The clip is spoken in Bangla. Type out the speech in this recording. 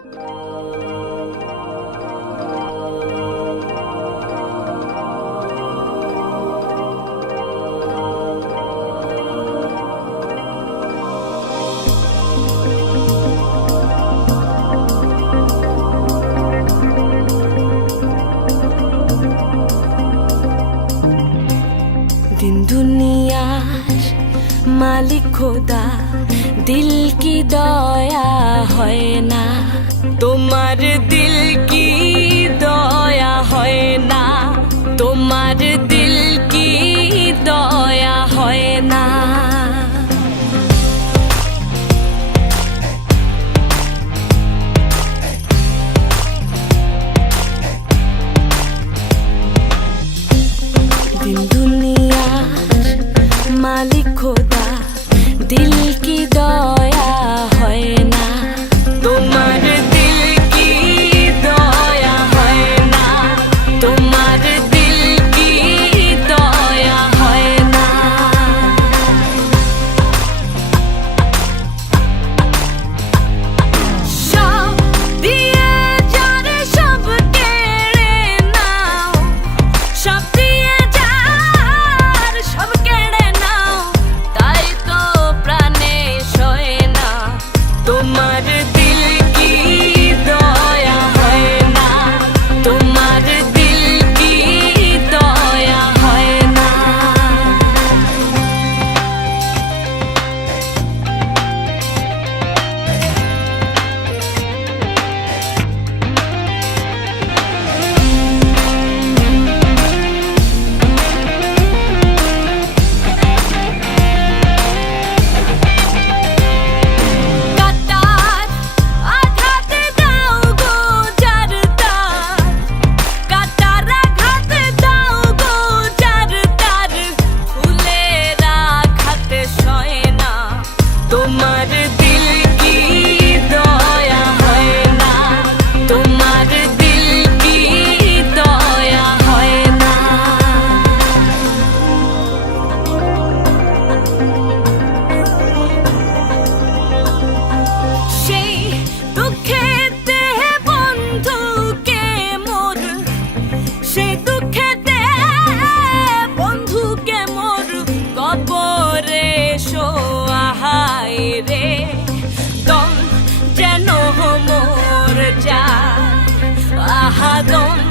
दिन दुनियार मालिक खोदा दिल की दया হয় না তোমার दिल की दया হয় না তোমার दिल की दया হয় না दिन मालिक खोदा दिल की दया হয় না তোমার दिल की दया হয় না তোমার दिल की दया হয় না সব দিয়ে যারে সব কেড়ে নাও সব দিয়ে যার সব কেড়ে তোমার दिल की दया হয় না তোমার दिल की दया হয় না তোমার दिल की दया হয় না তোমার दिल की दया হয় না সেই দুঃখেতে বন্ধুকে মোর সেই দুঃখেতে বন্ধুকে মোর কবরে রে দম যেন মোর যায় আহা দম